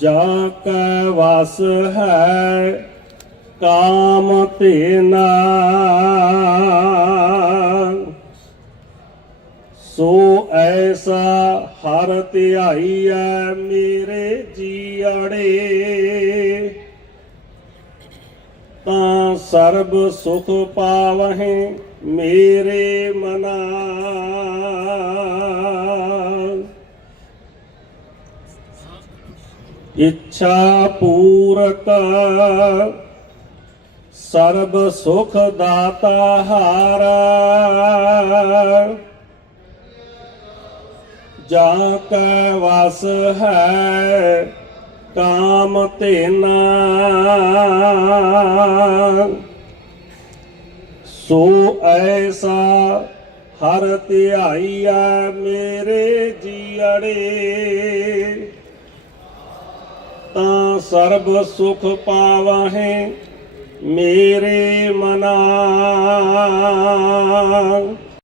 ਜਾ ਕੈ ਵਸ ਹੈ, ਕਾਮ ਤੇਨਾ ਸੋ ਐਸਾ ਹਰ ਧਿਆਈਐ ਮੇਰੇ ਜੀੜੇ ਤਾਂ ਸਰਬ ਸੁਖ ਪਾਵਹਿ ਮੇਰੇ ਮਨਾ। ਇੱਛਾ ਪੂਰਕ ਸਰਬ ਸੁਖ ਦਾਤਾ ਹਾਰਾ। ਜਾ ਕੈ ਵਸ ਹੈ ਕਾਮ ਤੇਨਾ ਸੋ ਐਸਾ ਹਰ ਧਿਆਈਆ ਮੇਰੇ ਜੀੜੇ ਸਰਬ ਸੁਖ ਪਾਵਹਿ ਮੇਰੇ ਮਨਾ।